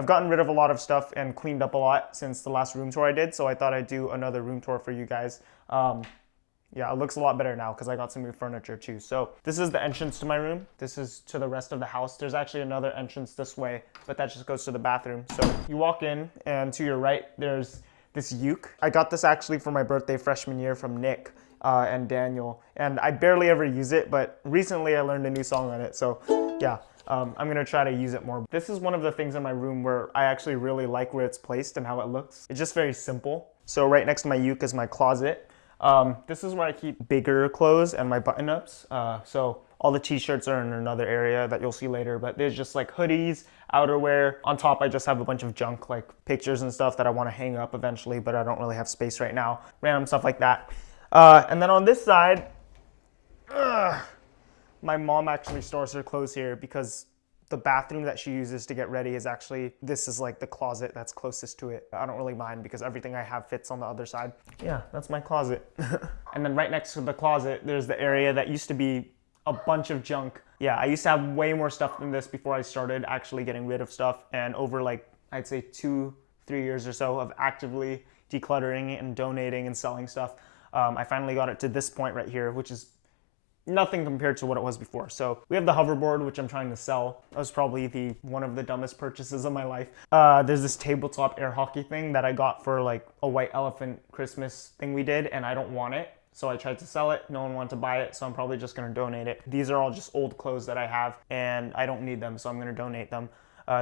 I've gotten rid of a lot of stuff and cleaned up a lot since the last room tour I did, so I thought I'd do another room tour for you guys. Yeah, it looks a lot better now because I got some new furniture too. So this is the entrance to my room. This is to the rest of the house. There's actually another entrance this way, but that just goes to the bathroom. So you walk in, and to your right, there's this uke. I got this actually for my birthday freshman year from Nick and Daniel, and I barely ever use it, but recently I learned a new song on it. So yeah, I'm gonna try to use it more. This is one of the things in my room where I actually really like where it's placed and how it looks. It's just very simple. So right next to my uke is my closet. This is where I keep bigger clothes and my button-ups. So all the t-shirts are in another area that you'll see later, but there's just like hoodies, outerwear. On top, I just have a bunch of junk, like pictures and stuff that I want to hang up eventually, but I don't really have space right now. Random stuff like that. And then on this side, my mom actually stores her clothes here because the bathroom that she uses to get ready is actually, this is like the closet that's closest to it. I don't really mind because everything I have fits on the other side. Yeah, that's my closet. And then right next to the closet, there's the area that used to be a bunch of junk. Yeah, I used to have way more stuff than this before I started actually getting rid of stuff. And over like, I'd say 2-3 years or so of actively decluttering and donating and selling stuff, I finally got it to this point right here, which is nothing compared to what it was before. So we have the hoverboard, which I'm trying to sell. That was probably one of the dumbest purchases of my life. There's this tabletop air hockey thing that I got for like a white elephant Christmas thing we did, and I don't want it. So I tried to sell it, no one wanted to buy it, so I'm probably just gonna donate it. These are all just old clothes that I have, and I don't need them, so I'm gonna donate them.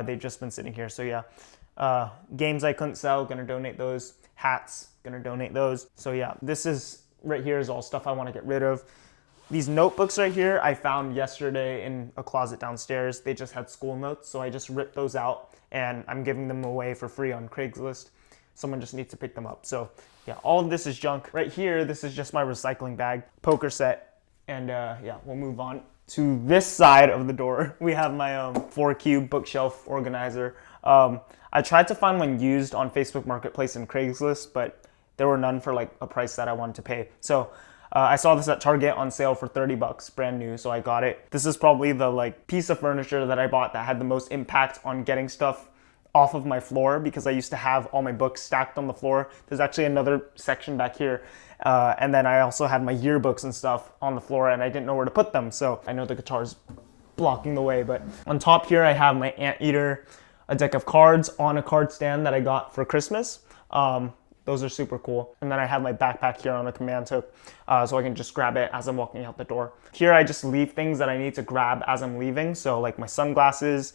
They've just been sitting here, so yeah. Games I couldn't sell, gonna donate those. Hats, gonna donate those. So yeah, this is, right here is all stuff I wanna get rid of. These notebooks right here, I found yesterday in a closet downstairs. They just had school notes, so I just ripped those out, and I'm giving them away for free on Craigslist. Someone just needs to pick them up. So yeah, all of this is junk. Right here, this is just my recycling bag, poker set, and yeah, we'll move on. To this side of the door, we have my 4-cube bookshelf organizer. I tried to find one used on Facebook Marketplace and Craigslist, but there were none for like a price that I wanted to pay. So I saw this at Target on sale for 30 bucks, brand new, so I got it. This is probably the like piece of furniture that I bought that had the most impact on getting stuff off of my floor, because I used to have all my books stacked on the floor. There's actually another section back here. And then I also had my yearbooks and stuff on the floor, and I didn't know where to put them. So I know the guitar's blocking the way, but on top here I have my Anteater, a deck of cards on a card stand that I got for Christmas. Those are super cool. And then I have my backpack here on a command hook, so I can just grab it as I'm walking out the door. Here I just leave things that I need to grab as I'm leaving. So like my sunglasses,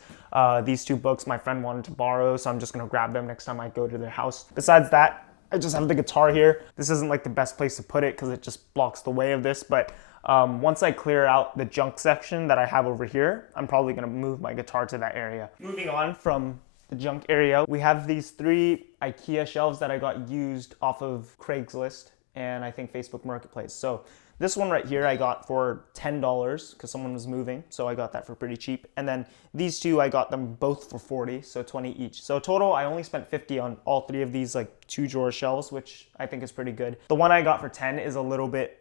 these 2 books my friend wanted to borrow, so I'm just gonna grab them next time I go to their house. Besides that, I just have the guitar here. This isn't like the best place to put it because it just blocks the way of this, but once I clear out the junk section that I have over here, I'm probably gonna move my guitar to that area. Moving on from the junk area, we have these 3 IKEA shelves that I got used off of Craigslist and I think Facebook Marketplace. So this one right here I got for $10 because someone was moving, so I got that for pretty cheap. And then these 2, I got them both for 40, so 20 each. So total, I only spent 50 on all 3 of these like 2-drawer shelves, which I think is pretty good. The one I got for 10 is a little bit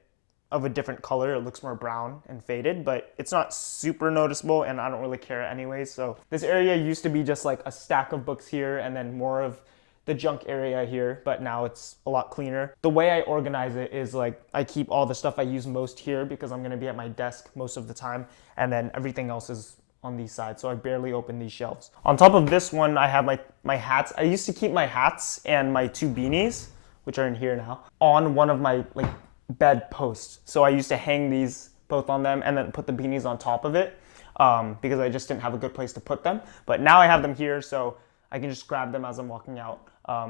of a different color. It looks more brown and faded, but it's not super noticeable and I don't really care anyways. So this area used to be just like a stack of books here and then more of the junk area here, but now it's a lot cleaner. The way I organize it is like I keep all the stuff I use most here because I'm gonna be at my desk most of the time, and then everything else is on these sides, so I barely open these shelves. On top of this one, I have my hats. I used to keep my hats and my 2 beanies, which are in here now, on one of my like bed posts. So I used to hang these both on them and then put the beanies on top of it because I just didn't have a good place to put them. But now I have them here, so I can just grab them as I'm walking out,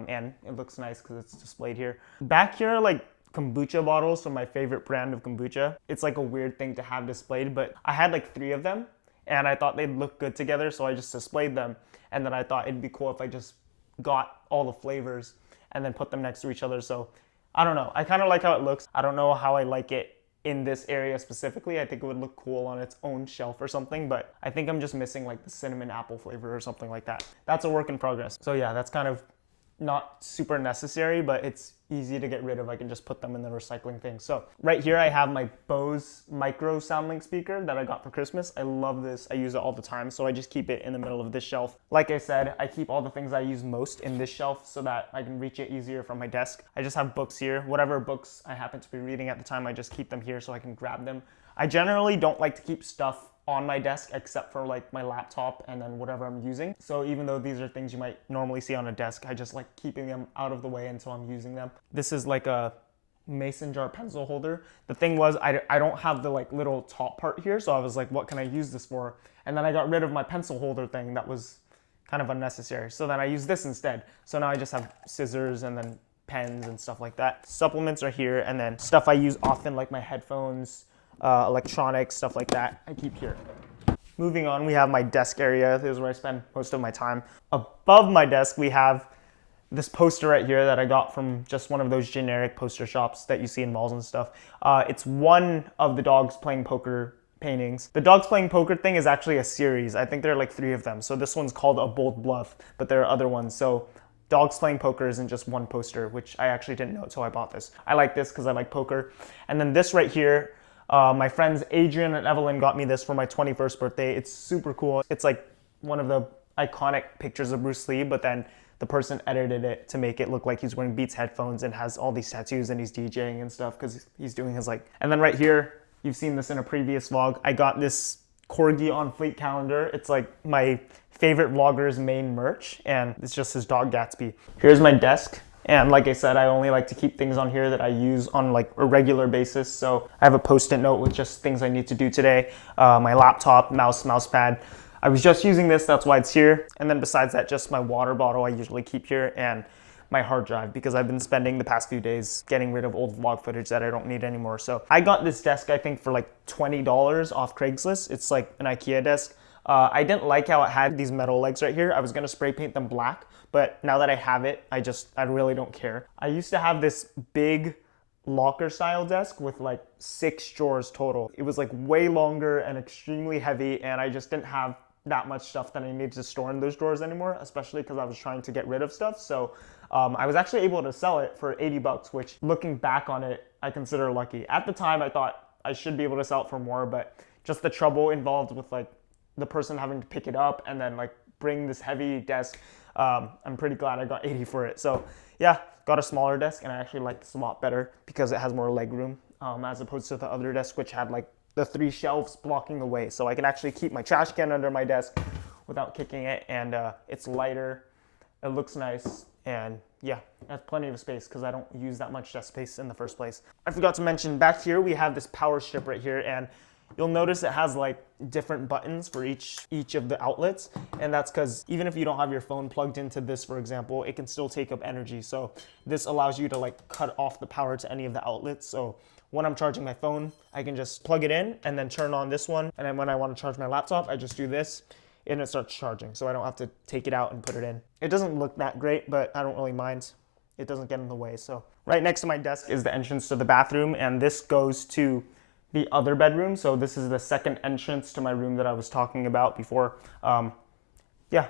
and it looks nice because it's displayed here. Back here, like kombucha bottles from my favorite brand of kombucha. It's like a weird thing to have displayed, but I had like 3 of them and I thought they'd look good together, so I just displayed them. And then I thought it'd be cool if I just got all the flavors and then put them next to each other. So I don't know, I kind of like how it looks. I don't know how I like it in this area specifically. I think it would look cool on its own shelf or something, but I think I'm just missing like the cinnamon apple flavor or something like that. That's a work in progress. So yeah, that's kind of not super necessary, but it's easy to get rid of. I can just put them in the recycling thing. So right here I have my Bose micro soundlink speaker that I got for Christmas. I love this. I use it all the time, so I just keep it in the middle of this shelf. Like I said, I keep all the things I use most in this shelf so that I can reach it easier from my desk. I just have books here. Whatever books I happen to be reading at the time, I just keep them here so I can grab them. I generally don't like to keep stuff on my desk except for like my laptop and then whatever I'm using. So even though these are things you might normally see on a desk, I just like keeping them out of the way until I'm using them. This is like a mason jar pencil holder. The thing was I don't have the like little top part here, so I was like, what can I use this for? And then I got rid of my pencil holder thing that was kind of unnecessary. So then I use this instead. So now I just have scissors and then pens and stuff like that. Supplements are here, and then stuff I use often like my headphones, electronics, stuff like that, I keep here. Moving on, we have my desk area. This is where I spend most of my time. Above my desk, we have this poster right here that I got from just one of those generic poster shops that you see in malls and stuff. It's one of the dogs playing poker paintings. The dogs playing poker thing is actually a series. I think there are like 3 of them. So this one's called A Bold Bluff, but there are other ones. So dogs playing poker isn't just one poster, which I actually didn't know until I bought this. I like this because I like poker. And then this right here, my friends Adrian and Evelyn got me this for my 21st birthday. It's super cool. It's like one of the iconic pictures of Bruce Lee, but then the person edited it to make it look like he's wearing Beats headphones and has all these tattoos and he's DJing and stuff because he's doing his like. And then right here, you've seen this in a previous vlog. I got this Corgi on Fleet calendar. It's like my favorite vlogger's main merch, and it's just his dog Gatsby. Here's my desk. And like I said, I only like to keep things on here that I use on like a regular basis. So I have a post-it note with just things I need to do today. My laptop, mouse pad. I was just using this, that's why it's here. And then besides that, just my water bottle I usually keep here, and my hard drive, because I've been spending the past few days getting rid of old vlog footage that I don't need anymore. So I got this desk, I think, for like $20 off Craigslist. It's like an IKEA desk. I didn't like how it had these metal legs right here. I was gonna spray paint them black, but now that I have it, I really don't care. I used to have this big locker style desk with like 6 drawers total. It was like way longer and extremely heavy, and I just didn't have that much stuff that I needed to store in those drawers anymore, especially because I was trying to get rid of stuff. So I was actually able to sell it for 80 bucks, which looking back on it, I consider lucky. At the time, I thought I should be able to sell it for more, but just the trouble involved with like the person having to pick it up and then like bring this heavy desk, I'm pretty glad I got 80 for it. So yeah, got a smaller desk, and I actually like this a lot better because it has more leg room as opposed to the other desk, which had like the 3 shelves blocking the way. So I can actually keep my trash can under my desk without kicking it, and it's lighter, it looks nice, and yeah, it has plenty of space because I don't use that much desk space in the first place. I forgot to mention, back here we have this power strip right here, and you'll notice it has like different buttons for each of the outlets, and that's because even if you don't have your phone plugged into this, for example, it can still take up energy. So this allows you to like cut off the power to any of the outlets. So when I'm charging my phone, I can just plug it in and then turn on this one, and then when I want to charge my laptop, I just do this and it starts charging, so I don't have to take it out and put it in. It doesn't look that great, but I don't really mind. It doesn't get in the way. So right next to my desk is the entrance to the bathroom, and this goes to the other bedroom. So this is the second entrance to my room that I was talking about before. Yeah,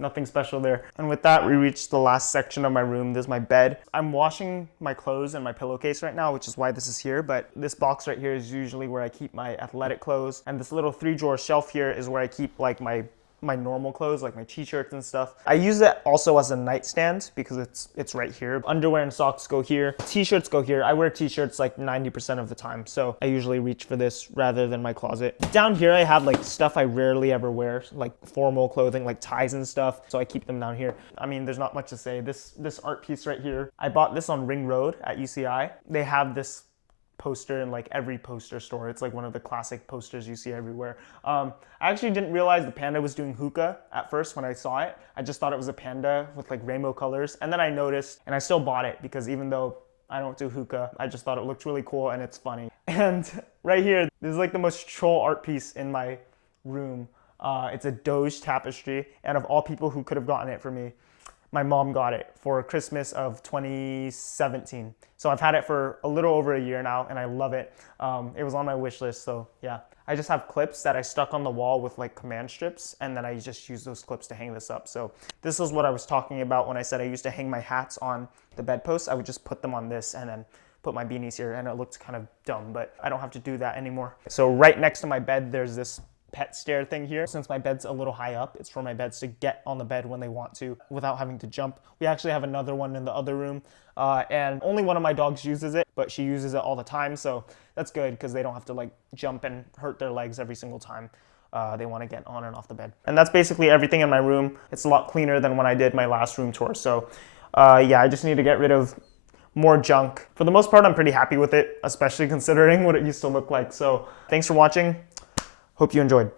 nothing special there. And with that, we reached the last section of my room. This is my bed. I'm washing my clothes in my pillowcase right now, which is why this is here. But this box right here is usually where I keep my athletic clothes. And this little 3-drawer shelf here is where I keep like my normal clothes, like my t-shirts and stuff. I use it also as a nightstand because it's right here. Underwear and socks go here. T-shirts go here. I wear t-shirts like 90% of the time, so I usually reach for this rather than my closet. Down here I have like stuff I rarely ever wear, like formal clothing, like ties and stuff, so I keep them down here. I mean, there's not much to say. This art piece right here, I bought this on Ring Road at UCI. They have this poster in like every poster store. It's like one of the classic posters you see everywhere. I actually didn't realize the panda was doing hookah at first when I saw it. I just thought it was a panda with like rainbow colors, and then I noticed, and I still bought it because even though I don't do hookah, I just thought it looked really cool and it's funny. And right here, this is like the most troll art piece in my room. It's a Doge tapestry, and of all people who could have gotten it for me, My mom got it for Christmas of 2017. So I've had it for a little over a year now, and I love it. It was on my wish list, so yeah. I just have clips that I stuck on the wall with like command strips, and then I just use those clips to hang this up. So this is what I was talking about when I said I used to hang my hats on the bedpost. I would just put them on this and then put my beanies here, and it looked kind of dumb, but I don't have to do that anymore. So right next to my bed, there's this pet stair thing here. Since my bed's a little high up, it's for my beds to get on the bed when they want to without having to jump. We actually have another one in the other room, and only one of my dogs uses it, but she uses it all the time, so that's good because they don't have to like jump and hurt their legs every single time they want to get on and off the bed. And that's basically everything in my room. It's a lot cleaner than when I did my last room tour. So yeah, I just need to get rid of more junk. For the most part, I'm pretty happy with it, especially considering what it used to look like. So thanks for watching. Hope you enjoyed.